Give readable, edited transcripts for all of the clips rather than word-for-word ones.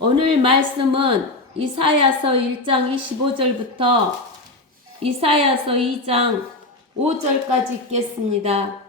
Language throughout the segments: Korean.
오늘 말씀은 이사야서 1장 25절부터 이사야서 2장 5절까지 읽겠습니다.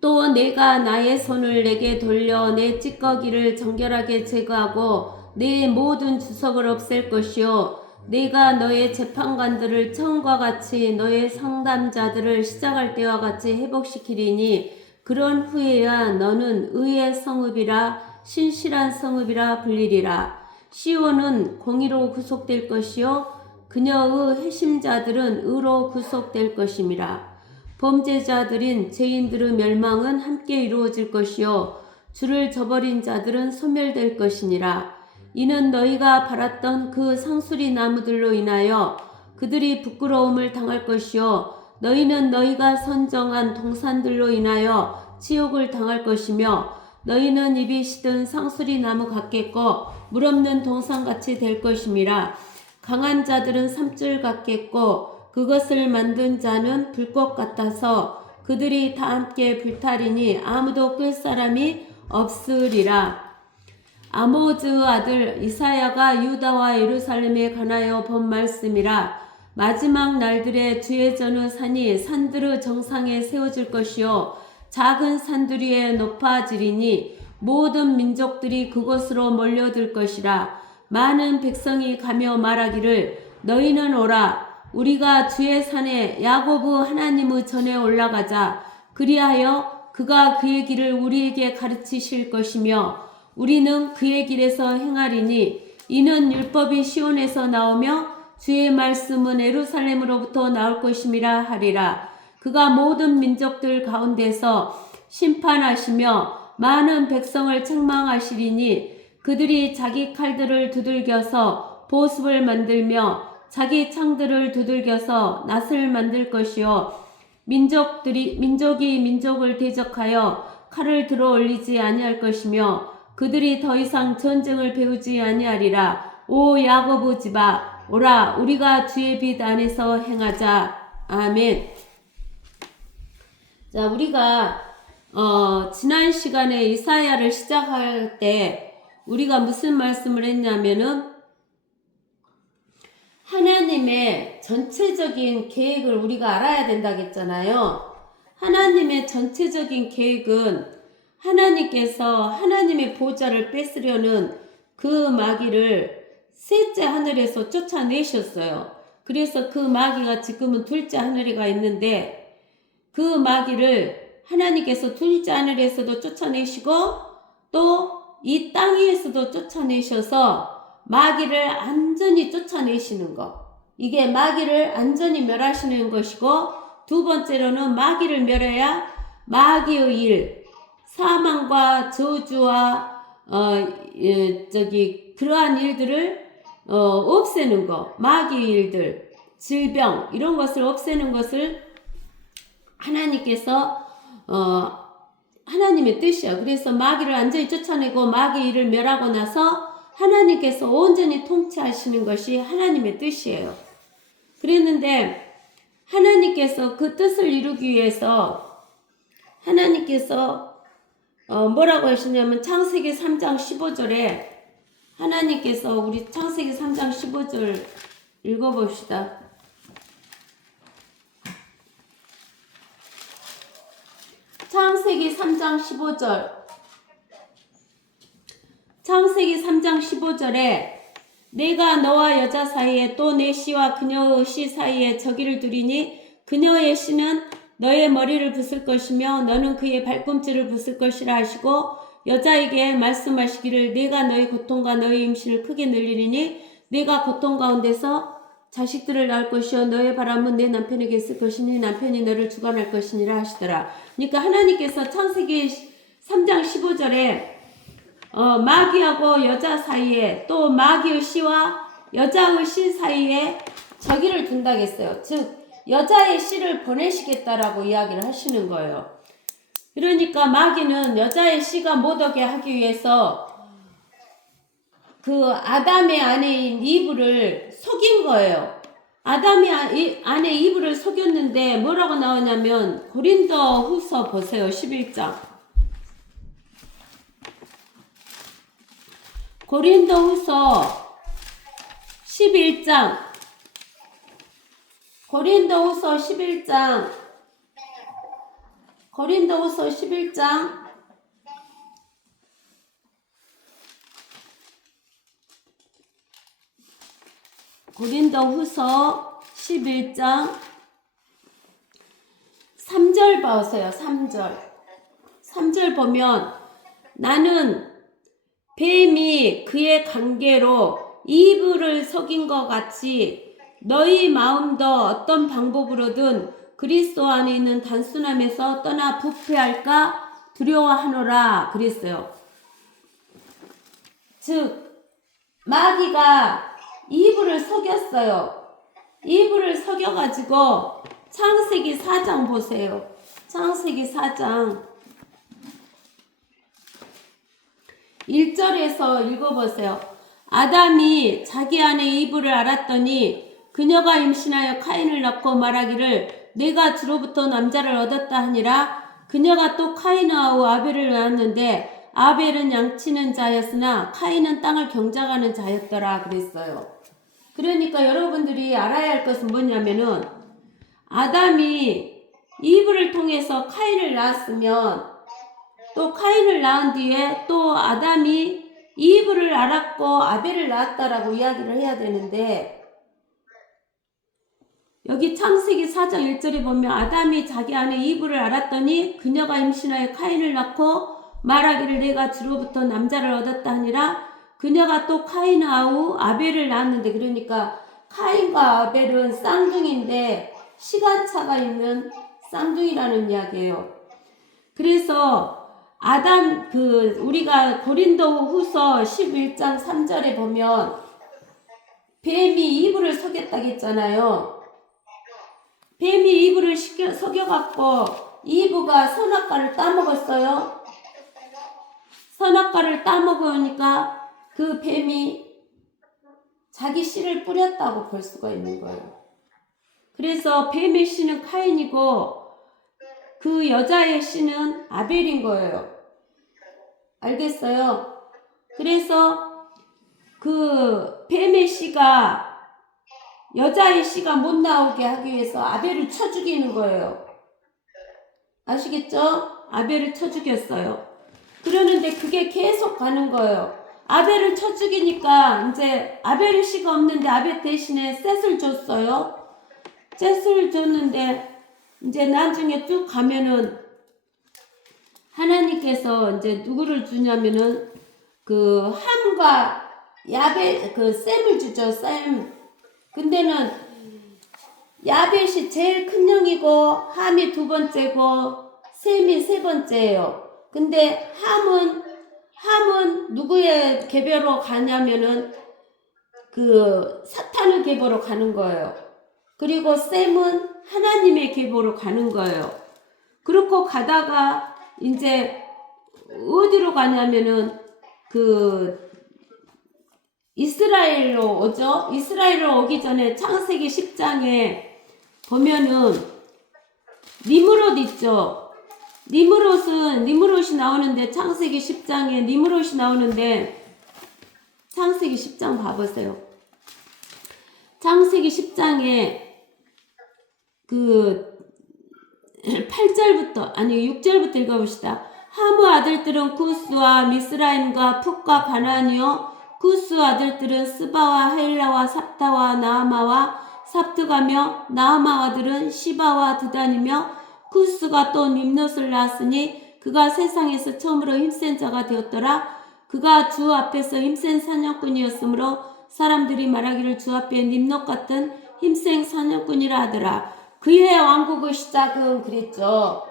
또 내가 나의 손을 내게 돌려 내 찌꺼기를 정결하게 제거하고 내 모든 주석을 없앨 것이요 내가 너의 재판관들을 처음과 같이 너의 상담자들을 시작할 때와 같이 회복시키리니 그런 후에야 너는 의의 성읍이라 신실한 성읍이라 불리리라. 시온은 공의로 구속될 것이요 그녀의 회심자들은 의로 구속될 것임이라. 범죄자들인 죄인들의 멸망은 함께 이루어질 것이요 주를 저버린 자들은 소멸될 것이니라. 이는 너희가 바랐던 그 상수리 나무들로 인하여 그들이 부끄러움을 당할 것이요 너희는 너희가 선정한 동산들로 인하여 치욕을 당할 것이며 너희는 입이 시든 상수리 나무 같겠고 물 없는 동산같이 될 것임이라. 강한 자들은 삼줄 같겠고 그것을 만든 자는 불꽃 같아서 그들이 다 함께 불타리니 아무도 끌 사람이 없으리라. 아모즈 아들 이사야가 유다와 예루살렘에 관하여 본 말씀이라. 마지막 날들에 주의 전의 산이 산들의 정상에 세워질 것이요 작은 산들 위에 높아지리니 모든 민족들이 그곳으로 몰려들 것이라. 많은 백성이 가며 말하기를 너희는 오라 우리가 주의 산에 야고보 하나님의 전에 올라가자. 그리하여 그가 그의 길을 우리에게 가르치실 것이며 우리는 그의 길에서 행하리니 이는 율법이 시온에서 나오며 주의 말씀은 예루살렘으로부터 나올 것임이라 하리라. 그가 모든 민족들 가운데서 심판하시며 많은 백성을 책망하시리니 그들이 자기 칼들을 두들겨서 보습을 만들며 자기 창들을 두들겨서 낫을 만들 것이요 민족이 민족을 대적하여 칼을 들어 올리지 아니할 것이며 그들이 더 이상 전쟁을 배우지 아니하리라. 오 야고보 집아 오라 우리가 주의 빛 안에서 행하자. 아멘. 자, 우리가 지난 시간에 이사야를 시작할 때 우리가 무슨 말씀을 했냐면은 하나님의 전체적인 계획을 우리가 알아야 된다고 했잖아요. 하나님의 전체적인 계획은 하나님께서 하나님의 보좌를 뺏으려는 그 마귀를 셋째 하늘에서 쫓아내셨어요. 그래서 그 마귀가 지금은 둘째 하늘에가 있는데 그 마귀를 하나님께서 둘째 하늘에서도 쫓아내시고 또 이 땅 위에서도 쫓아내셔서 마귀를 완전히 쫓아내시는 것. 이게 마귀를 완전히 멸하시는 것이고 두 번째로는 마귀를 멸해야 마귀의 일, 사망과 저주와 그러한 일들을 없애는 것, 마귀의 일들, 질병 이런 것을 없애는 것을 하나님께서 하나님의 뜻이야. 그래서 마귀를 완전히 쫓아내고 마귀의 일을 멸하고 나서 하나님께서 온전히 통치하시는 것이 하나님의 뜻이에요. 그랬는데 하나님께서 그 뜻을 이루기 위해서 하나님께서 뭐라고 하시냐면 창세기 3장 15절에 하나님께서 우리 창세기 3장 15절 읽어봅시다. 창세기 3장 15절 창세기 3장 15절에 내가 너와 여자 사이에 또 내 씨와 그녀의 씨 사이에 저기를 두리니 그녀의 씨는 너의 머리를 붓을 것이며 너는 그의 발꿈치를 붓을 것이라 하시고 여자에게 말씀하시기를 내가 너의 고통과 너의 임신을 크게 늘리리니 내가 고통 가운데서 자식들을 낳을 것이요 너의 바람은 내 남편에게 있을 것이니 남편이 너를 주관할 것이니라 하시더라. 그러니까 하나님께서 창세기 3장 15절에 마귀하고 여자 사이에 또 마귀의 씨와 여자의 씨 사이에 저기를 둔다고 했어요. 즉 여자의 씨를 보내시겠다라고 이야기를 하시는 거예요. 그러니까 마귀는 여자의 씨가 못 오게 하기 위해서 그 아담의 아내인 이브를 속인 거예요. 아담의 아내 이브를 속였는데 뭐라고 나오냐면 고린도 후서 보세요. 11장 고린도후서 11장 고린도후서 11장 고린도후서 11장 고린도후서 11장 3절 보세요. 3절 보면 나는 뱀이 그의 관계로 이브를 속인 것 같이 너희 마음도 어떤 방법으로든 그리스도 안에 있는 단순함에서 떠나 부패할까 두려워하노라 그랬어요. 즉 마귀가 이브를 속였어요. 이브를 속여가지고 창세기 4장 보세요. 창세기 4장 1절에서 읽어보세요. 아담이 자기 아내 이브를 알았더니 그녀가 임신하여 카인을 낳고 말하기를 내가 주로부터 남자를 얻었다 하니라. 그녀가 또 카인하고 아벨을 낳았는데 아벨은 양치는 자였으나 카인은 땅을 경작하는 자였더라 그랬어요. 그러니까 여러분들이 알아야 할 것은 뭐냐면은 아담이 이브를 통해서 카인을 낳았으면 또 카인을 낳은 뒤에 또 아담이 이브를 알았고 아벨을 낳았다라고 이야기를 해야 되는데 여기 창세기 4장 1절에 보면 아담이 자기 아내 이브를 알았더니 그녀가 임신하여 카인을 낳고 말하기를 내가 주로부터 남자를 얻었다 하니라. 그녀가 또 카인하고 아벨을 낳았는데 그러니까 카인과 아벨은 쌍둥이인데 시간차가 있는 쌍둥이라는 이야기예요. 그래서 아담 우리가 고린도후서 11장 3절에 보면 뱀이 이브를 속였다고 했잖아요. 뱀이 이브를 속여갖고 이브가 선악과를 따먹었어요. 선악과를 따먹으니까 그 뱀이 자기 씨를 뿌렸다고 볼 수가 있는 거예요. 그래서 뱀의 씨는 카인이고 그 여자의 씨는 아벨인 거예요. 알겠어요? 그래서 그 뱀의 씨가 여자의 씨가 못 나오게 하기 위해서 아벨을 쳐 죽이는 거예요. 아시겠죠? 아벨을 쳐 죽였어요. 그러는데 그게 계속 가는 거예요. 아벨을 쳐 죽이니까 이제 아벨의 씨가 없는데 아벨 대신에 셋을 줬어요. 셋을 줬는데 이제 나중에 쭉 가면은 하나님께서 이제 누구를 주냐면은 그 함과 야벳 셈을 주죠. 셈. 근데는 야벳이 제일 큰 형이고 함이 두 번째고 셈이 세 번째예요. 근데 함은 누구의 계보로 가냐면은 그 사탄의 계보로 가는 거예요. 그리고 셈은 하나님의 계보로 가는 거예요. 그렇고 가다가 이제 어디로 가냐면은 그 이스라엘로 오죠. 이스라엘로 오기 전에 창세기 10장에 보면은 니므롯 있죠. 니므롯이 나오는데 창세기 10장에 니므롯이 나오는데 창세기 10장 봐보세요. 창세기 10장에 그 8절부터 아니 6절부터 읽어봅시다. 하무 아들들은 구스와 미스라임과 풋과 가나안이요 구스 아들들은 스바와 헬라와 삽다와 나아마와 삽트가며 나아마 아들은 시바와 드단이며 구스가 또 림롯을 낳았으니 그가 세상에서 처음으로 힘센 자가 되었더라. 그가 주 앞에서 힘센 사냥꾼이었으므로 사람들이 말하기를 주 앞에 림롯 같은 힘센 사냥꾼이라 하더라. 그의 왕국의 시작은 그랬죠.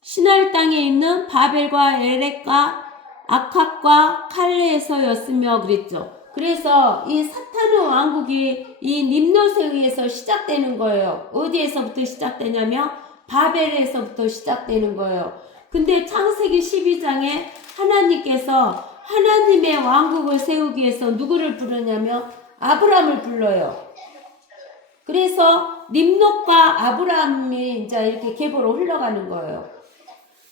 시날 땅에 있는 바벨과 에렉과 아캅과 칼레에서였으며 그랬죠. 그래서 이 사탄의 왕국이 이 림롯에 의해서 시작되는 거예요. 어디에서부터 시작되냐면 바벨에서부터 시작되는 거예요. 근데 창세기 12장에 하나님께서 하나님의 왕국을 세우기 위해서 누구를 부르냐면 아브라함을 불러요. 그래서 림롯과 아브라함이 이제 이렇게 계보로 흘러가는 거예요.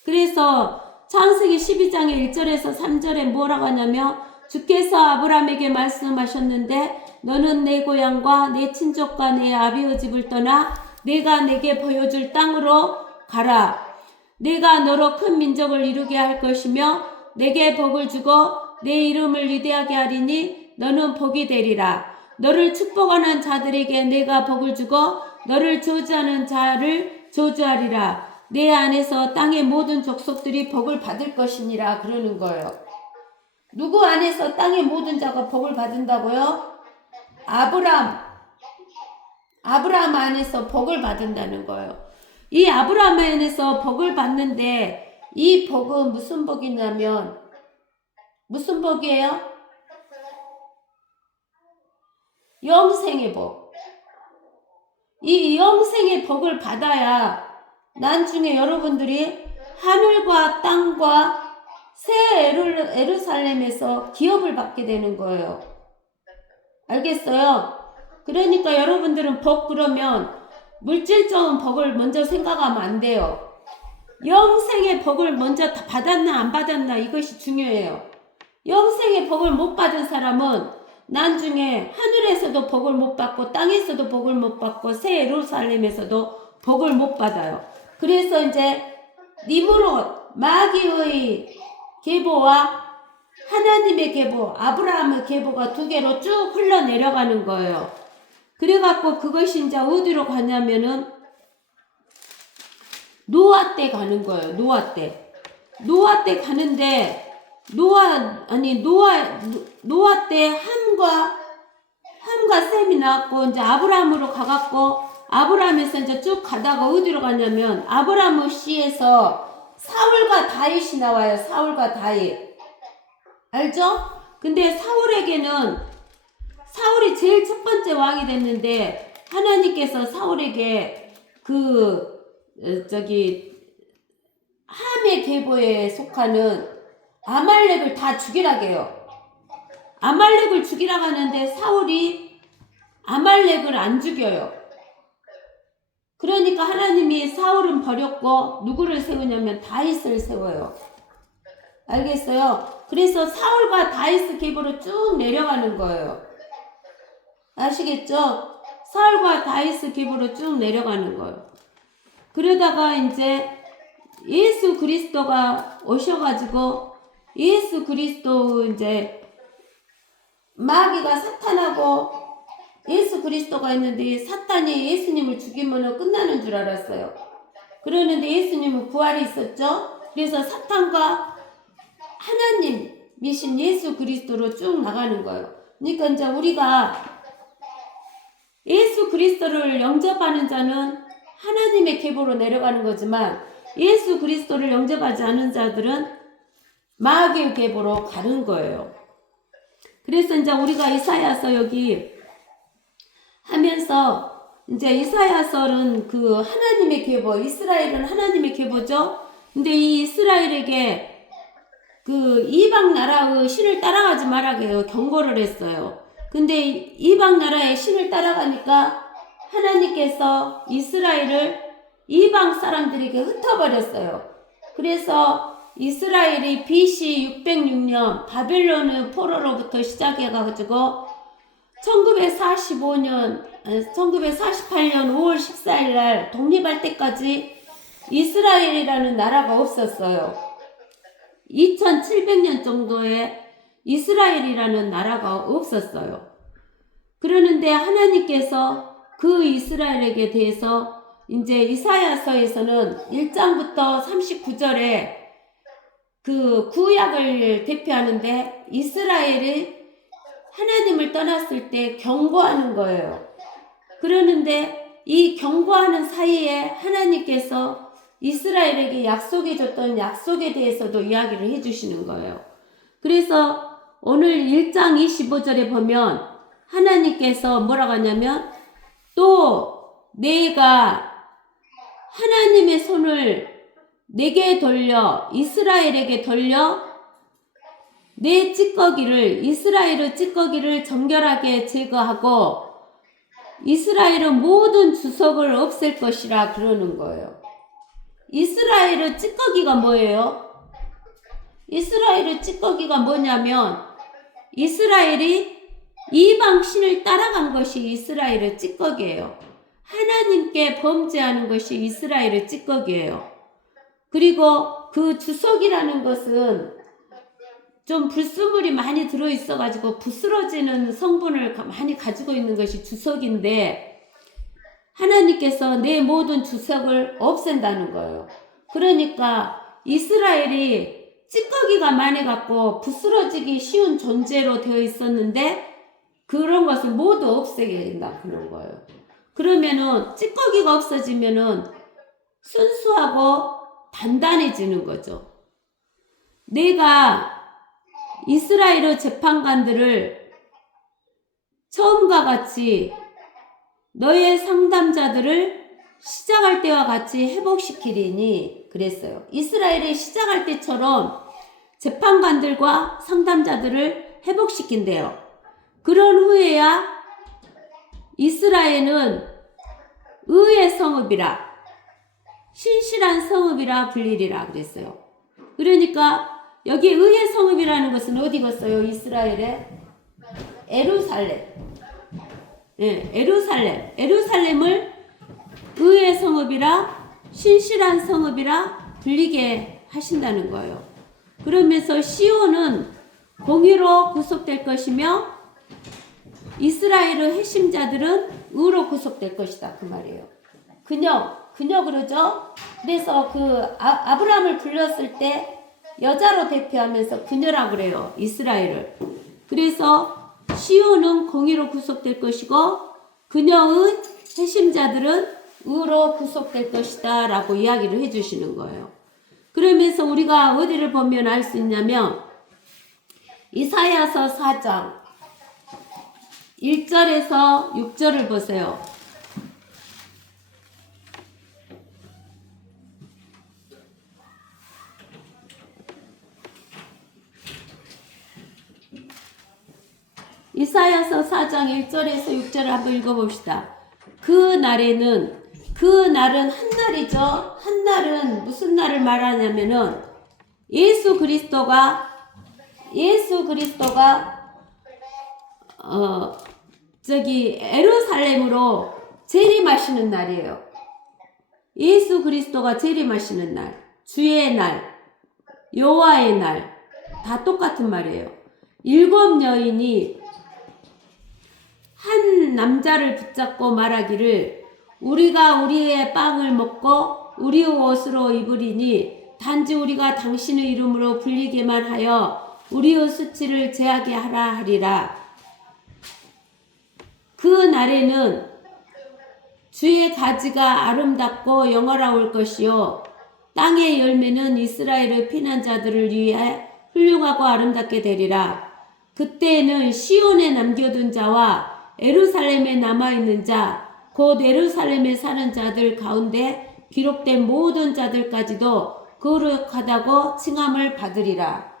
그래서 창세기 12장의 1절에서 3절에 뭐라고 하냐면 주께서 아브라함에게 말씀하셨는데 너는 내 고향과 내 친족과 내 아비의 집을 떠나 내가 내게 보여줄 땅으로 가라. 내가 너로 큰 민족을 이루게 할 것이며 내게 복을 주고 내 이름을 위대하게 하리니 너는 복이 되리라. 너를 축복하는 자들에게 내가 복을 주고 너를 저주하는 자를 저주하리라. 내 안에서 땅의 모든 족속들이 복을 받을 것이니라 그러는 거예요. 누구 안에서 땅의 모든 자가 복을 받는다고요? 아브라함 안에서 복을 받는다는 거예요. 이 아브라함 안에서 복을 받는데 이 복은 무슨 복이냐면 무슨 복이에요? 영생의 복. 이 영생의 복을 받아야 나중에 여러분들이 하늘과 땅과 새 예루살렘에서 기업을 받게 되는 거예요. 알겠어요? 그러니까 여러분들은 복 그러면 물질적인 복을 먼저 생각하면 안 돼요. 영생의 복을 먼저 다 받았나 안 받았나 이것이 중요해요. 영생의 복을 못 받은 사람은 나중에 하늘에서도 복을 못 받고 땅에서도 복을 못 받고 새 예루살렘에서도 복을 못 받아요. 그래서 이제 니므롯 마귀의 계보와 하나님의 계보, 아브라함의 계보가 두 개로 쭉 흘러내려가는 거예요. 그래갖고 그것이 이제 어디로 가냐면은 노아 때 가는 거예요. 노아 때. 노아 때 가는데 노아 때 함과 셈이 나왔고 이제 아브라함으로 가갖고 아브라함에서 이제 쭉 가다가 어디로 가냐면 아브라함의 씨에서 사울과 다윗이 나와요. 사울과 다윗. 알죠? 근데 사울에게는 사울이 제일 첫 번째 왕이 됐는데 하나님께서 사울에게 함의 계보에 속하는 아말렉을 다 죽이라고 해요. 아말렉을 죽이라고 하는데 사울이 아말렉을 안 죽여요. 그러니까 하나님이 사울은 버렸고 누구를 세우냐면 다윗을 세워요. 알겠어요? 그래서 사울과 다윗 계보로 쭉 내려가는 거예요. 아시겠죠? 사울과 다윗 계보로 쭉 내려가는 거예요. 그러다가 이제 예수 그리스도가 오셔가지고 예수 그리스도 이제 마귀가 사탄하고 예수 그리스도가 있는데 사탄이 예수님을 죽이면 끝나는 줄 알았어요. 그러는데 예수님은 부활이 있었죠. 그래서 사탄과 하나님이신 예수 그리스도로 쭉 나가는 거예요. 그러니까 이제 우리가 예수 그리스도를 영접하는 자는 하나님의 계보로 내려가는 거지만 예수 그리스도를 영접하지 않은 자들은 마귀의 계보로 가는 거예요. 그래서 이제 우리가 이사야서 여기 하면서 이제 이사야서는 그 하나님의 계보, 이스라엘은 하나님의 계보죠. 근데 이 이스라엘에게 그 이방 나라의 신을 따라가지 말라고 해요. 경고를 했어요. 근데 이방 나라의 신을 따라가니까 하나님께서 이스라엘을 이방 사람들에게 흩어버렸어요. 그래서 이스라엘이 BC 606년 바벨론의 포로로부터 시작해가지고 1948년 5월 14일 날 독립할 때까지 이스라엘이라는 나라가 없었어요. 2700년 정도에 이스라엘이라는 나라가 없었어요. 그러는데 하나님께서 그 이스라엘에게 대해서 이제 이사야서에서는 1장부터 39절에 그 구약을 대표하는데 이스라엘이 하나님을 떠났을 때 경고하는 거예요. 그러는데 이 경고하는 사이에 하나님께서 이스라엘에게 약속해줬던 약속에 대해서도 이야기를 해주시는 거예요. 그래서 오늘 1장 25절에 보면 하나님께서 뭐라고 하냐면 또 내가 하나님의 손을 내게 돌려 이스라엘에게 돌려 내 찌꺼기를 이스라엘의 찌꺼기를 정결하게 제거하고 이스라엘의 모든 주석을 없앨 것이라 그러는 거예요. 이스라엘의 찌꺼기가 뭐예요? 이스라엘의 찌꺼기가 뭐냐면 이스라엘이 이방 신을 따라간 것이 이스라엘의 찌꺼기예요. 하나님께 범죄하는 것이 이스라엘의 찌꺼기예요. 그리고 그 주석이라는 것은 좀 불순물이 많이 들어있어가지고 부스러지는 성분을 많이 가지고 있는 것이 주석인데 하나님께서 내 모든 주석을 없앤다는 거예요. 그러니까 이스라엘이 찌꺼기가 많이 갖고 부스러지기 쉬운 존재로 되어 있었는데 그런 것을 모두 없애게 된다 그런 거예요. 그러면은 찌꺼기가 없어지면은 순수하고 단단해지는 거죠. 내가 이스라엘의 재판관들을 처음과 같이 너의 상담자들을 시작할 때와 같이 회복시키리니 그랬어요. 이스라엘이 시작할 때처럼 재판관들과 상담자들을 회복시킨대요. 그런 후에야 이스라엘은 의의 성읍이라 신실한 성읍이라 불리리라 그랬어요. 그러니까 여기 의의 성읍이라는 것은 어디겠어요? 이스라엘의 예루살렘. 네, 예루살렘을 의의 성읍이라 신실한 성읍이라 불리게 하신다는 거예요. 그러면서 시온은 공의로 구속될 것이며 이스라엘의 핵심자들은 의로 구속될 것이다 그 말이에요. 그녀 그러죠. 그래서 그 아브라함을 불렀을 때 여자로 대표하면서 그녀라 그래요. 이스라엘을. 그래서 시온은 공의로 구속될 것이고 그녀의 핵심자들은 의로 구속될 것이다 라고 이야기를 해주시는 거예요. 그러면서 우리가 어디를 보면 알 수 있냐면 이사야서 4장 1절에서 6절을 보세요. 이사야서 4장 1절에서 6절을 한번 읽어봅시다. 그 날은 한 날이죠. 한 날은 무슨 날을 말하냐면은 예수 그리스도가 예루살렘으로 재림하시는 날이에요. 예수 그리스도가 재림하시는 날, 주의 날, 여호와의 날, 다 똑같은 말이에요. 7 여인이 한 남자를 붙잡고 말하기를 우리가 우리의 빵을 먹고 우리의 옷으로 입으리니 단지 우리가 당신의 이름으로 불리게만 하여 우리의 수치를 제하게 하라 하리라. 그 날에는 주의 가지가 아름답고 영화로울 것이요 땅의 열매는 이스라엘의 피난자들을 위해 훌륭하고 아름답게 되리라. 그때에는 시온에 남겨둔 자와 예루살렘에 남아있는 자, 곧 예루살렘에 사는 자들 가운데 기록된 모든 자들까지도 거룩하다고 칭함을 받으리라.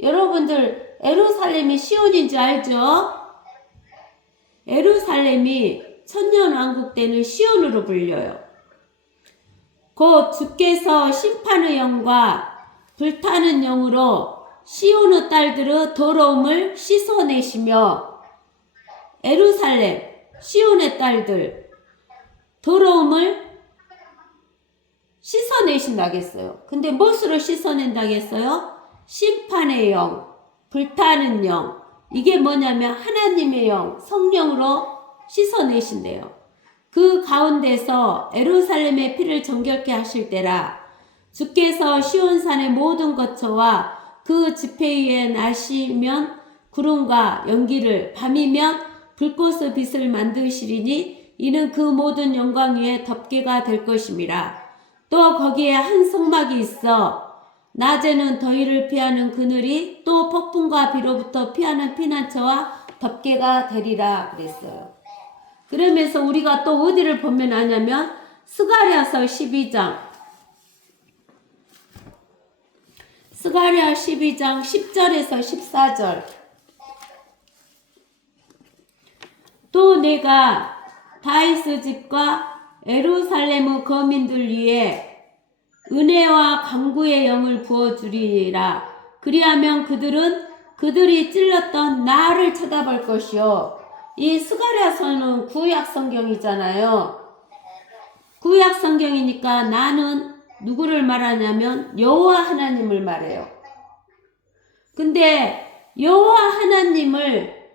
여러분들 예루살렘이 시온인지 알죠? 예루살렘이 천년왕국 때는 시온으로 불려요. 곧 주께서 심판의 영과 불타는 영으로 시온의 딸들의 더러움을 씻어내시며 예루살렘, 시온의 딸들 더러움을 씻어내신다겠어요. 근데 무엇으로 씻어낸다겠어요? 심판의 영, 불타는 영. 이게 뭐냐면 하나님의 영, 성령으로 씻어내신대요. 그 가운데서 예루살렘의 피를 정결케 하실 때라. 주께서 시온산의 모든 거처와 그 지폐 위에 날씨면 구름과 연기를, 밤이면 불꽃의 빛을 만드시리니 이는 그 모든 영광 위에 덮개가 될 것임이라. 또 거기에 한 성막이 있어 낮에는 더위를 피하는 그늘이 또 폭풍과 비로부터 피하는 피난처와 덮개가 되리라 그랬어요. 그러면서 우리가 또 어디를 보면 아냐면 스가랴서 12장 10절에서 14절. 또 내가 다윗의 집과 예루살렘의 거민들 위에 은혜와 강구의 영을 부어주리라. 그리하면 그들은 그들이 찔렀던 나를 쳐다볼 것이요. 이 스가랴서는 구약 성경이잖아요. 구약 성경이니까 나는 누구를 말하냐면 여호와 하나님을 말해요. 근데 여호와 하나님을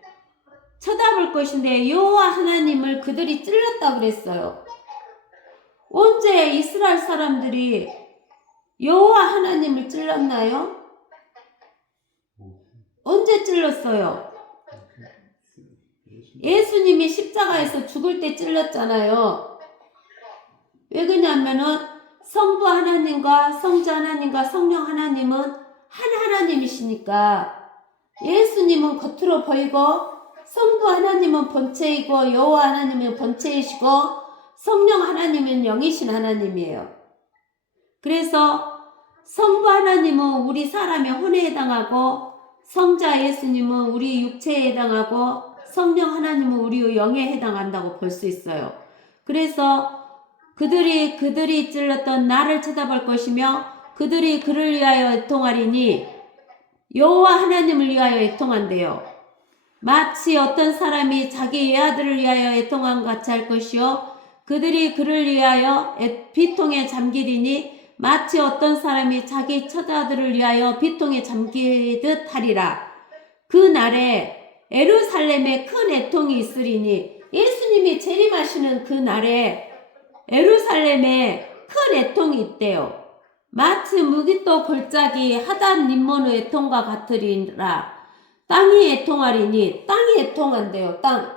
쳐다볼 것인데 여호와 하나님을 그들이 찔렀다 그랬어요. 언제 이스라엘 사람들이 여호와 하나님을 찔렀나요? 언제 찔렀어요? 예수님이 십자가에서 죽을 때 찔렀잖아요. 왜 그러냐면은 성부 하나님과 성자 하나님과 성령 하나님은 한 하나님이시니까 예수님은 겉으로 보이고 성부 하나님은 본체이고 여호와 하나님은 본체이시고 성령 하나님은 영이신 하나님이에요. 그래서 성부 하나님은 우리 사람의 혼에 해당하고 성자 예수님은 우리 육체에 해당하고 성령 하나님은 우리 영에 해당한다고 볼 수 있어요. 그래서 그들이 찔렀던 나를 쳐다볼 것이며 그들이 그를 위하여 애통하리니 여호와 하나님을 위하여 애통한대요. 마치 어떤 사람이 자기 외아들을 위하여 애통한 같이 할 것이요 그들이 그를 위하여 비통에 잠기리니 마치 어떤 사람이 자기 처자들을 위하여 비통에 잠기듯 하리라. 그 날에 예루살렘에 큰 애통이 있으리니 예수님이 재림하시는 그 날에 예루살렘에 큰 애통이 있대요. 마치 무기또 골짜기 하단 림몬의 애통과 같으리라. 땅이 애통하리니 땅이 애통한대요. 땅,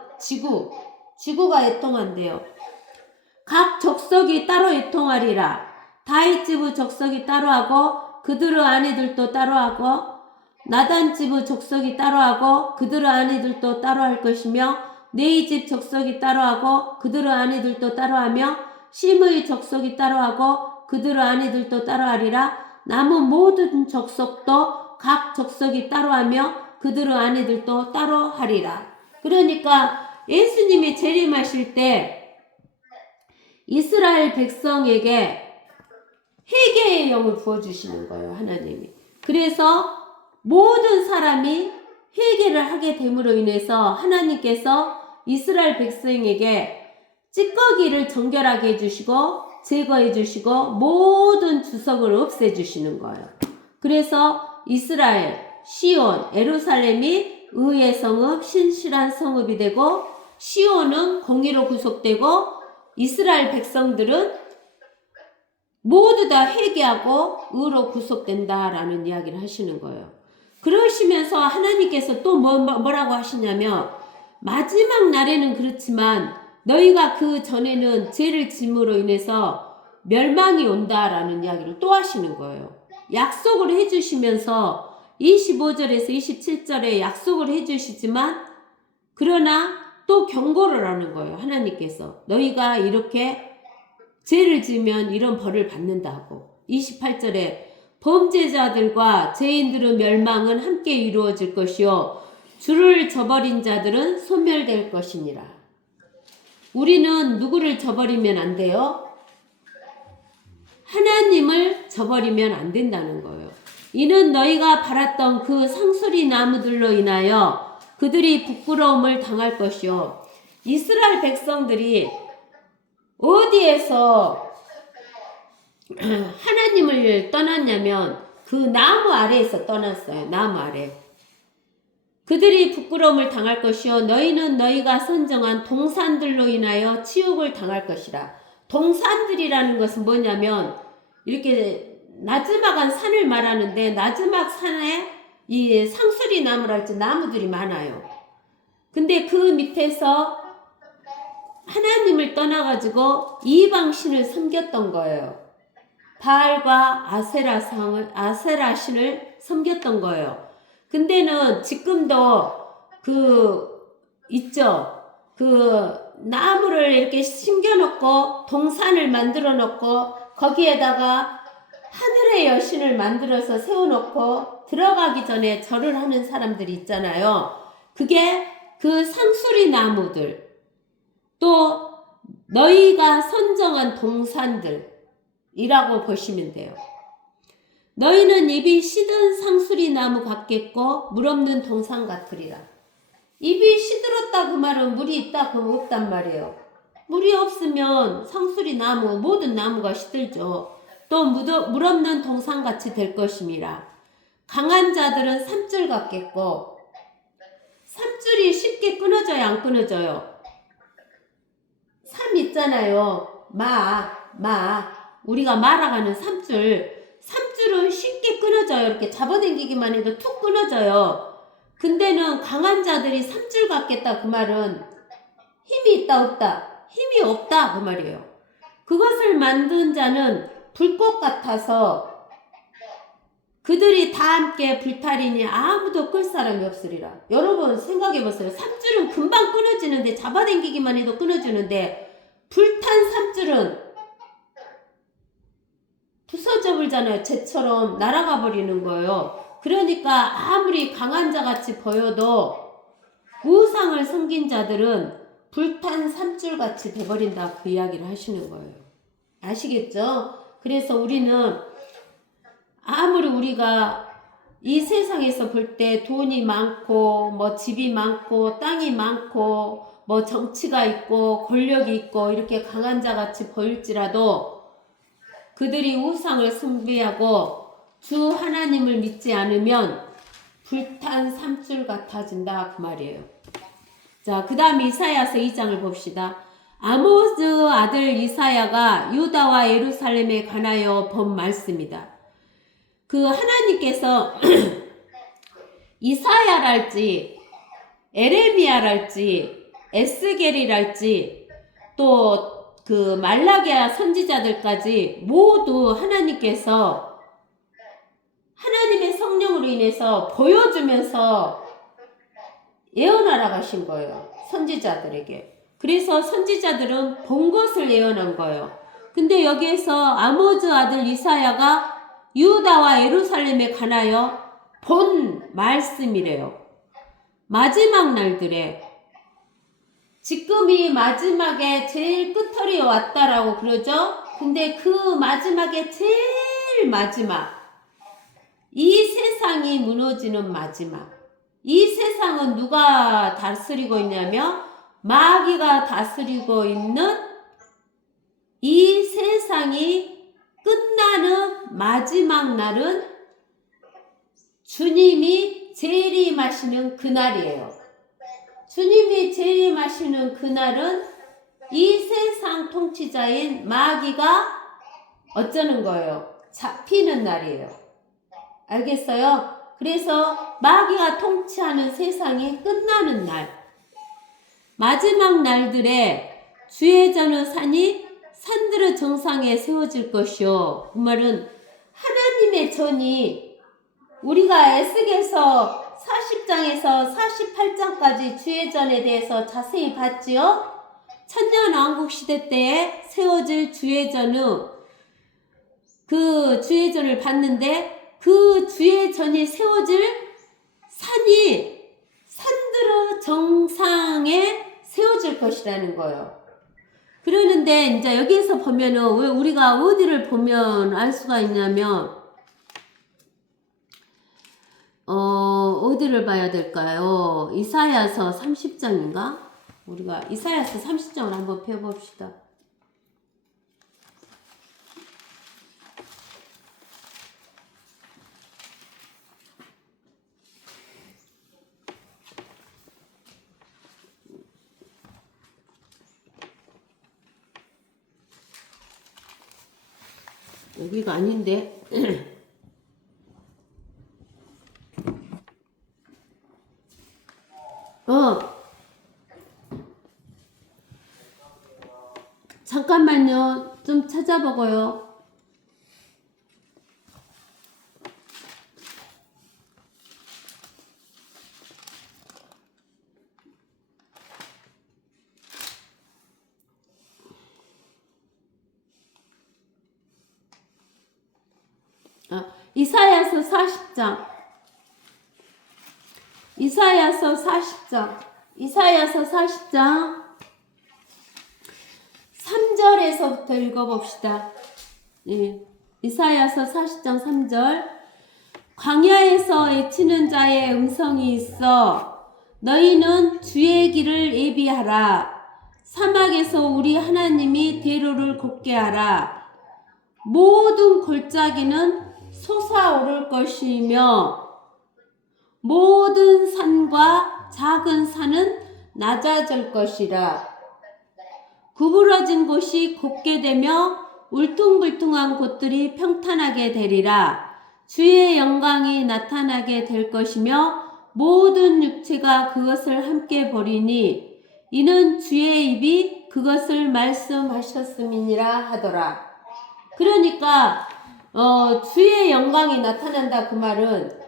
지구가 애통한대요. 각 족속이 따로 애통하리라. 다윗 지부 족속이 따로 하고 그들의 아내들도 따로 하고 나단 지부 족속이 따로 하고 그들의 아내들도 따로 할 것이며 네이 집 족속이 따로 하고 그들의 아내들도 따로 하며 심의 족속이 따로 하고 그들의 아내들도 따로 하리라. 남은 모든 족속도 각 족속이 따로 하며 그들의 아내들도 따로 하리라. 그러니까 예수님이 재림하실 때 이스라엘 백성에게 회개의 영을 부어주시는 거예요. 하나님이. 그래서 모든 사람이 회개를 하게 됨으로 인해서 하나님께서 이스라엘 백성에게 찌꺼기를 정결하게 해주시고 제거해 주시고 모든 주석을 없애주시는 거예요. 그래서 이스라엘, 시온, 예루살렘이 의의 성읍, 신실한 성읍이 되고 시온은 공의로 구속되고 이스라엘 백성들은 모두 다 회개하고 의로 구속된다라는 이야기를 하시는 거예요. 그러시면서 하나님께서 또 뭐라고 하시냐면 마지막 날에는 그렇지만 너희가 그 전에는 죄를 짐으로 인해서 멸망이 온다라는 이야기를 또 하시는 거예요. 약속을 해주시면서 25절에서 27절에 약속을 해주시지만 그러나 또 경고를 하는 거예요. 하나님께서 너희가 이렇게 죄를 지으면 이런 벌을 받는다고. 28절에 범죄자들과 죄인들의 멸망은 함께 이루어질 것이요 주를 저버린 자들은 소멸될 것이니라. 우리는 누구를 저버리면 안 돼요? 하나님을 저버리면 안 된다는 거예요. 이는 너희가 바랐던 그 상수리 나무들로 인하여 그들이 부끄러움을 당할 것이요. 이스라엘 백성들이 어디에서 하나님을 떠났냐면 그 나무 아래에서 떠났어요. 나무 아래. 그들이 부끄러움을 당할 것이요 너희는 너희가 선정한 동산들로 인하여 치욕을 당할 것이라. 동산들이라는 것은 뭐냐면 이렇게 나지막한 산을 말하는데 나지막 산에 이 상수리 나무랄지 나무들이 많아요. 근데 그 밑에서 하나님을 떠나가지고 이방신을 섬겼던 거예요. 바알과 아세라 신을 섬겼던 거예요. 근데는 지금도 있죠. 나무를 이렇게 심겨놓고 동산을 만들어 놓고 거기에다가 하늘의 여신을 만들어서 세워놓고 들어가기 전에 절을 하는 사람들이 있잖아요. 그게 그 상수리 나무들, 또 너희가 선정한 동산들이라고 보시면 돼요. 너희는 입이 시든 상수리 나무 같겠고 물 없는 동산 같으리라. 입이 시들었다 그 말은 물이 있다 그 없단 말이에요. 물이 없으면 상수리 나무 모든 나무가 시들죠. 또 물 없는 동산같이 될 것임이라. 강한 자들은 삼줄 같겠고 삼줄이 쉽게 끊어져요 안 끊어져요? 삼 있잖아요. 우리가 말아가는 삼줄은 쉽게 끊어져요. 이렇게 잡아당기기만 해도 툭 끊어져요. 근데는 강한 자들이 삼줄 같겠다 그 말은 힘이 있다 없다? 힘이 없다 그 말이에요. 그것을 만든 자는 불꽃 같아서 그들이 다 함께 불탈이니 아무도 끌 사람이 없으리라. 여러분 생각해보세요. 삼줄은 금방 끊어지는데 잡아당기기만 해도 끊어지는데 불탄 삼줄은 부서져 버리잖아요. 쟤처럼 날아가 버리는 거예요. 그러니까 아무리 강한 자같이 보여도 우상을 섬긴 자들은 불탄 삼줄같이 돼버린다 그 이야기를 하시는 거예요. 아시겠죠? 그래서 우리는 아무리 우리가 이 세상에서 볼 때 돈이 많고 뭐 집이 많고 땅이 많고 뭐 정치가 있고 권력이 있고 이렇게 강한 자같이 보일지라도 그들이 우상을 숭배하고 주 하나님을 믿지 않으면 불탄 삼줄 같아진다 그 말이에요. 자, 그 다음 이사야서 2장을 봅시다. 아모즈 아들 이사야가 유다와 예루살렘에 관하여 본 말씀이다. 그 하나님께서 이사야랄지 에레미야랄지 에스겔이랄지 또 그 말라기야 선지자들까지 모두 하나님께서 하나님의 성령으로 인해서 보여주면서 예언하라고 하신 거예요. 선지자들에게. 그래서 선지자들은 본 것을 예언한 거예요. 근데 여기에서 아모즈 아들 이사야가 유다와 예루살렘에 관하여 본 말씀이래요. 마지막 날들에 지금이 마지막에 제일 끝털이 왔다라고 그러죠. 근데 그 마지막에 제일 마지막 이 세상이 무너지는 마지막 이 세상은 누가 다스리고 있냐면 마귀가 다스리고 있는 이 세상이 끝나는 마지막 날은 주님이 재림하시는 그날이에요. 주님이 재림하시는 그날은 이 세상 통치자인 마귀가 어쩌는 거예요? 잡히는 날이에요. 알겠어요? 그래서 마귀가 통치하는 세상이 끝나는 날 마지막 날들에 주의 전의 산이 산들의 정상에 세워질 것이요. 그 말은 하나님의 전이 우리가 에스겔서 40장에서 48장까지 주의 전에 대해서 자세히 봤지요. 천년왕국 시대 때에 세워질 주의 전의 그 주의 전을 봤는데 그 주의 전이 세워질 산이 산들의 정상에 세워질 것이라는 거예요. 그러는데 이제 여기에서 보면은 왜 우리가 어디를 보면 알 수가 있냐면 어디를 봐야 될까요? 이사야서 30장인가? 우리가 이사야서 30장을 한번 펴봅시다. 여기가 아닌데 잠깐만요. 좀 찾아보고요. 이사야서 40장. 이사야서 40장 3절에서부터 읽어봅시다. 예. 이사야서 40장 3절. 광야에서 외치는 자의 음성이 있어 너희는 주의 길을 예비하라. 사막에서 우리 하나님이 대로를 곱게 하라. 모든 골짜기는 솟아오를 것이며 모든 산과 작은 산은 낮아질 것이라. 구부러진 곳이 곱게 되며 울퉁불퉁한 곳들이 평탄하게 되리라. 주의 영광이 나타나게 될 것이며 모든 육체가 그것을 함께 보리니 이는 주의 입이 그것을 말씀하셨음이니라 하더라. 그러니까 주의 영광이 나타난다 그 말은,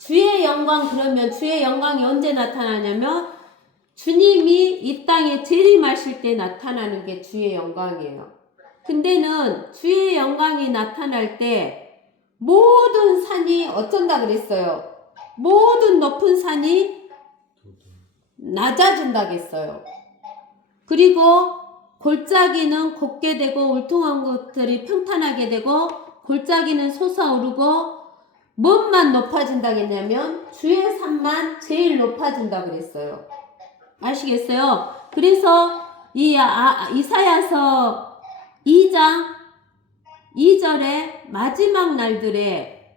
주의 영광, 그러면 주의 영광이 언제 나타나냐면 주님이 이 땅에 재림하실 때 나타나는 게 주의 영광이에요. 근데는 주의 영광이 나타날 때 모든 산이 어쩐다 그랬어요? 모든 높은 산이 낮아진다 그랬어요. 그리고 골짜기는 곱게 되고 울퉁한 것들이 평탄하게 되고 골짜기는 솟아오르고 뭐만 높아진다 그랬냐면 주의 산만 제일 높아진다 그랬어요. 아시겠어요? 그래서 이사야서 2장 2절에 마지막 날들에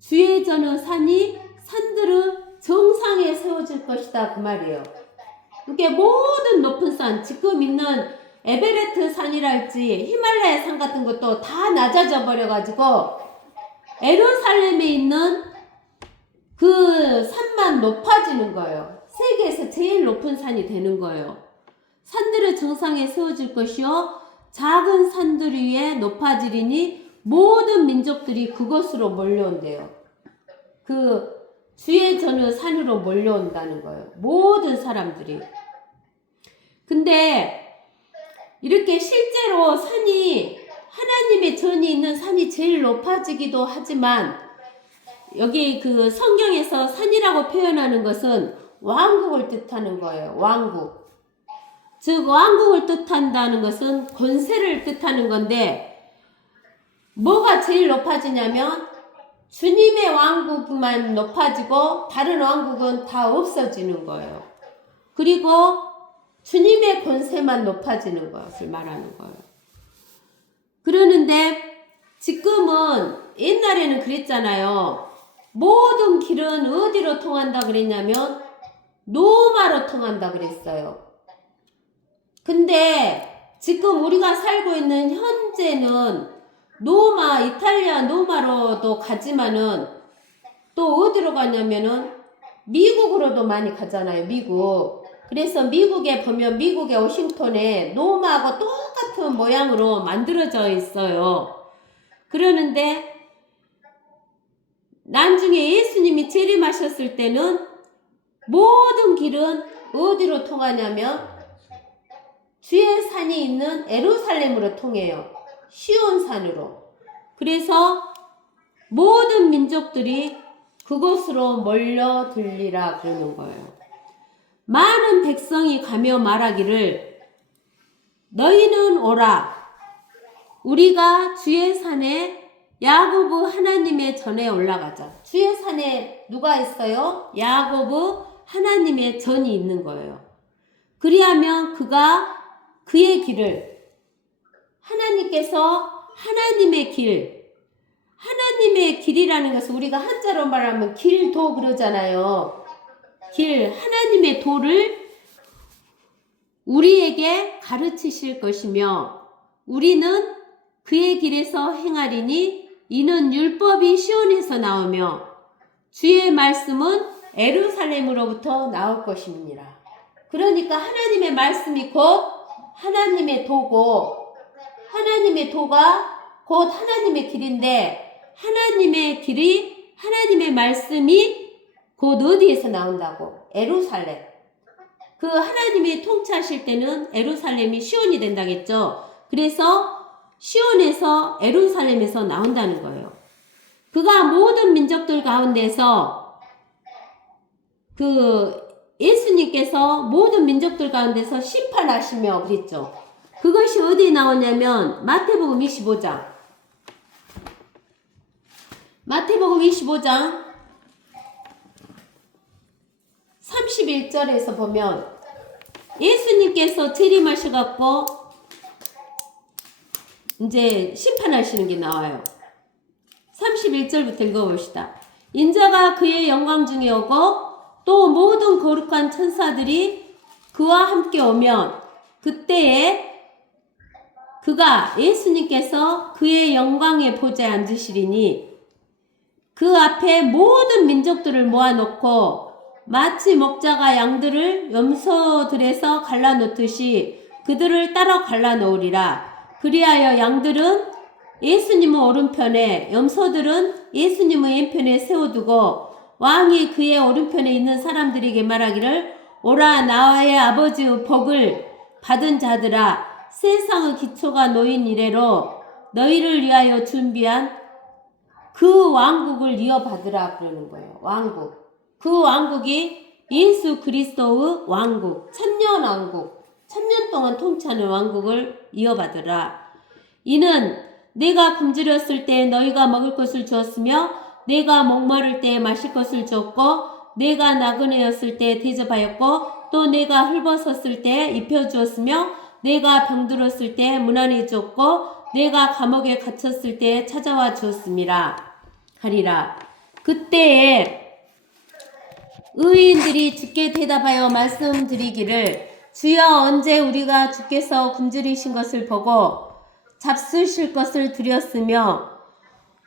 주의 저는 산들은 정상에 세워질 것이다 그 말이에요. 그게 모든 높은 산, 지금 있는 에베레트 산이랄지 히말라야 산 같은 것도 다 낮아져 버려가지고 예루살렘에 있는 그 산만 높아지는 거예요. 세계에서 제일 높은 산이 되는 거예요. 산들은 정상에 세워질 것이요 작은 산들 위에 높아지리니 모든 민족들이 그곳으로 몰려온대요. 그 주의 저는 산으로 몰려온다는 거예요. 모든 사람들이. 근데 이렇게 실제로 산이, 하나님의 전이 있는 산이 제일 높아지기도 하지만 여기 그 성경에서 산이라고 표현하는 것은 왕국을 뜻하는 거예요. 왕국. 즉 왕국을 뜻한다는 것은 권세를 뜻하는 건데 뭐가 제일 높아지냐면 주님의 왕국만 높아지고 다른 왕국은 다 없어지는 거예요. 그리고 주님의 권세만 높아지는 것을 말하는 거예요. 그러는데 지금은, 옛날에는 그랬잖아요. 모든 길은 어디로 통한다 그랬냐면 로마로 통한다 그랬어요. 근데 지금 우리가 살고 있는 현재는 이탈리아 로마로도 가지만은 또 어디로 가냐면은 미국으로도 많이 가잖아요. 미국. 그래서 미국에 보면 미국의 워싱턴에 로마하고 똑같은 모양으로 만들어져 있어요. 그러는데 나중에 예수님이 재림하셨을 때는 모든 길은 어디로 통하냐면 주의 산이 있는 예루살렘으로 통해요. 시온산으로. 그래서 모든 민족들이 그곳으로 몰려들리라 그러는 거예요. 많은 백성이 가며 말하기를 너희는 오라. 우리가 주의 산에 야고보 하나님의 전에 올라가자. 주의 산에 누가 있어요? 야고보 하나님의 전이 있는 거예요. 그리하면 그의 길을, 하나님께서 하나님의 길이라는 것은 우리가 한자로 말하면 길도 그러잖아요. 하나님의 도를 우리에게 가르치실 것이며 우리는 그의 길에서 행하리니 이는 율법이 시온에서 나오며 주의 말씀은 예루살렘으로부터 나올 것입니다. 그러니까 하나님의 말씀이 곧 하나님의 도고, 하나님의 도가 곧 하나님의 길인데 하나님의 길이, 하나님의 말씀이 곧 어디에서 나온다고? 예루살렘. 그 하나님이 통치하실 때는 예루살렘이 시온이 된다겠죠. 그래서 시온에서 예루살렘에서 나온다는 거예요. 그가 모든 민족들 가운데서 예수님께서 모든 민족들 가운데서 심판하시며 그랬죠. 그것이 어디에 나오냐면 마태복음 25장. 마태복음 25장 31절에서 보면 예수님께서 재림하셔갖고 이제 심판하시는 게 나와요. 31절부터 읽어봅시다. 인자가 그의 영광 중에 오고 또 모든 거룩한 천사들이 그와 함께 오면 그때에 그가 예수님께서 그의 영광의 보좌에 앉으시리니 그 앞에 모든 민족들을 모아놓고 마치 목자가 양들을 염소들에서 갈라놓듯이 그들을 따라 갈라놓으리라. 그리하여 양들은 예수님의 오른편에 염소들은 예수님의 왼편에 세워두고 왕이 그의 오른편에 있는 사람들에게 말하기를 오라 나의 아버지의 복을 받은 자들아 세상의 기초가 놓인 이래로 너희를 위하여 준비한 그 왕국을 이어받으라 그러는 거예요. 왕국. 그 왕국이 예수 그리스도의 왕국, 천년 왕국, 천년 동안 통치하는 왕국을 이어받으라. 이는 내가 굶주렸을 때 너희가 먹을 것을 주었으며 내가 목마를 때 마실 것을 주었고 내가 나그네였을 때 대접하였고 또 내가 헐벗었을 때 입혀주었으며 내가 병들었을 때 문안해 주었고 내가 감옥에 갇혔을 때 찾아와 주었음이라 하리라. 그때에 의인들이 주께 대답하여 말씀드리기를 주여 언제 우리가 주께서 굶주리신 것을 보고 잡수실 것을 드렸으며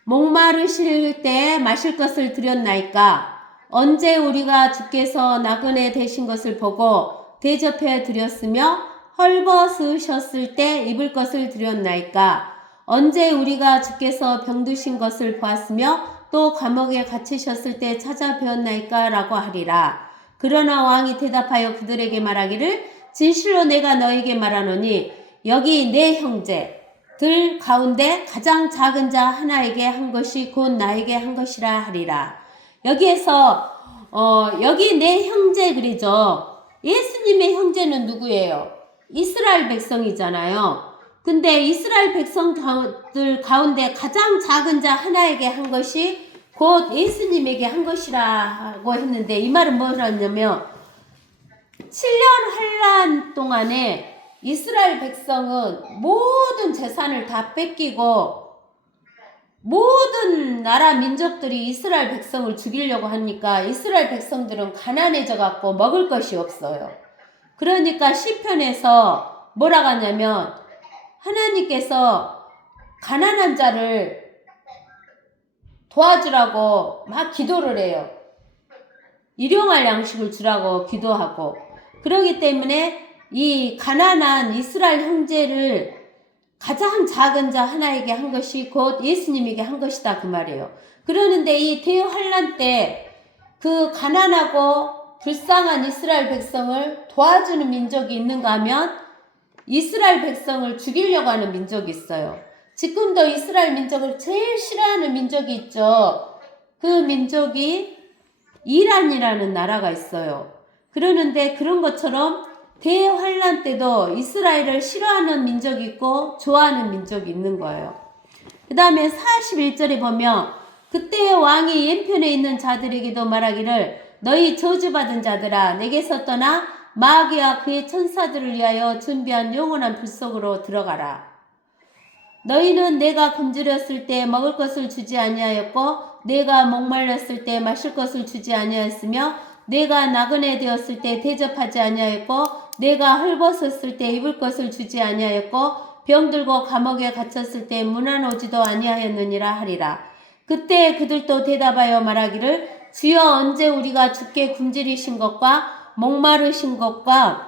목마르실 때 마실 것을 드렸나이까? 언제 우리가 주께서 나그네 되신 것을 보고 대접해 드렸으며 헐벗으셨을 때 입을 것을 드렸나이까? 언제 우리가 주께서 병드신 것을 보았으며 또 감옥에 갇히셨을 때 찾아뵈었나이까? 라고 하리라. 그러나 왕이 대답하여 그들에게 말하기를 진실로 내가 너에게 말하노니 여기 내 형제들 가운데 가장 작은 자 하나에게 한 것이 곧 나에게 한 것이라 하리라. 여기에서 여기 내 형제 그리죠. 예수님의 형제는 누구예요? 이스라엘 백성이잖아요. 근데 이스라엘 백성들 가운데 가장 작은 자 하나에게 한 것이 곧 예수님에게 한 것이라고 했는데 이 말은 뭐라냐면 7년 환란 동안에 이스라엘 백성은 모든 재산을 다 뺏기고 모든 나라 민족들이 이스라엘 백성을 죽이려고 하니까 이스라엘 백성들은 가난해져 갖고 먹을 것이 없어요. 그러니까 시편에서 뭐라고 하냐면 하나님께서 가난한 자를 도와주라고 막 기도를 해요. 일용할 양식을 주라고 기도하고 그러기 때문에 이 가난한 이스라엘 형제를 가장 작은 자 하나에게 한 것이 곧 예수님에게 한 것이다 그 말이에요. 그러는데 이 대환란 때 그 가난하고 불쌍한 이스라엘 백성을 도와주는 민족이 있는가 하면 이스라엘 백성을 죽이려고 하는 민족이 있어요. 지금도 이스라엘 민족을 제일 싫어하는 민족이 있죠. 그 민족이 이란이라는 나라가 있어요. 그러는데 그런 것처럼 대환란 때도 이스라엘을 싫어하는 민족이 있고 좋아하는 민족이 있는 거예요. 그 다음에 41절에 보면 그때의 왕이 왼편에 있는 자들에게도 말하기를 너희 저주받은 자들아 내게서 떠나 마귀와 그의 천사들을 위하여 준비한 영원한 불 속으로 들어가라. 너희는 내가 굶주렸을 때 먹을 것을 주지 아니하였고 내가 목말랐을 때 마실 것을 주지 아니하였으며 내가 나그네 되었을 때 대접하지 아니하였고 내가 헐벗었을 때 입을 것을 주지 아니하였고 병들고 감옥에 갇혔을 때 문안오지도 아니하였느니라 하리라. 그때 그들도 대답하여 말하기를 주여 언제 우리가 주께 굶주리신 것과 목마르신 것과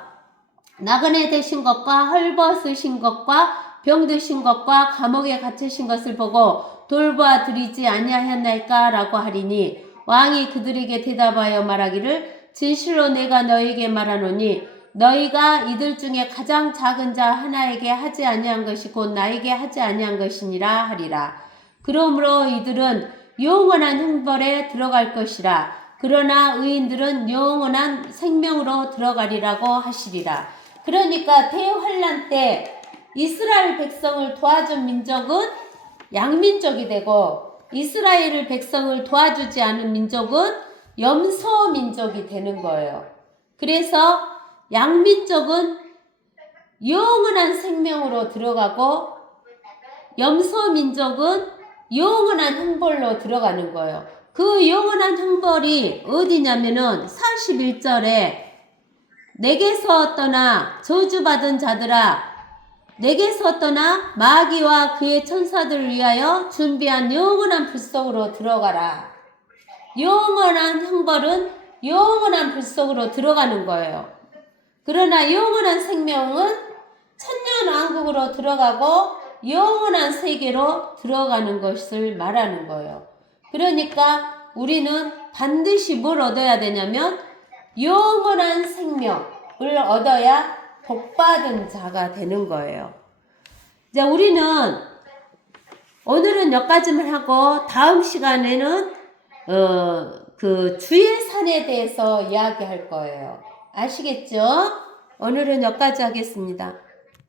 나그네 되신 것과 헐벗으신 것과 병드신 것과 감옥에 갇히신 것을 보고 돌보아 드리지 아니하였나이까? 라고 하리니 왕이 그들에게 대답하여 말하기를 진실로 내가 너에게 말하노니 너희가 이들 중에 가장 작은 자 하나에게 하지 아니한 것이 곧 나에게 하지 아니한 것이니라 하리라. 그러므로 이들은 영원한 형벌에 들어갈 것이라. 그러나 의인들은 영원한 생명으로 들어가리라고 하시리라. 그러니까 대환란 때 이스라엘 백성을 도와준 민족은 양민족이 되고 이스라엘 백성을 도와주지 않은 민족은 염소 민족이 되는 거예요. 그래서 양민족은 영원한 생명으로 들어가고 염소 민족은 영원한 형벌로 들어가는 거예요. 그 영원한 형벌이 어디냐면은 41절에 내게서 떠나 저주받은 자들아 내게서 떠나 마귀와 그의 천사들을 위하여 준비한 영원한 불 속으로 들어가라. 영원한 형벌은 영원한 불 속으로 들어가는 거예요. 그러나 영원한 생명은 천년왕국으로 들어가고 영원한 세계로 들어가는 것을 말하는 거예요. 그러니까 우리는 반드시 뭘 얻어야 되냐면 영원한 생명을 얻어야 복받은 자가 되는 거예요. 이제 우리는 오늘은 여기까지만 하고 다음 시간에는 그 주의 산에 대해서 이야기할 거예요. 아시겠죠? 오늘은 여기까지 하겠습니다.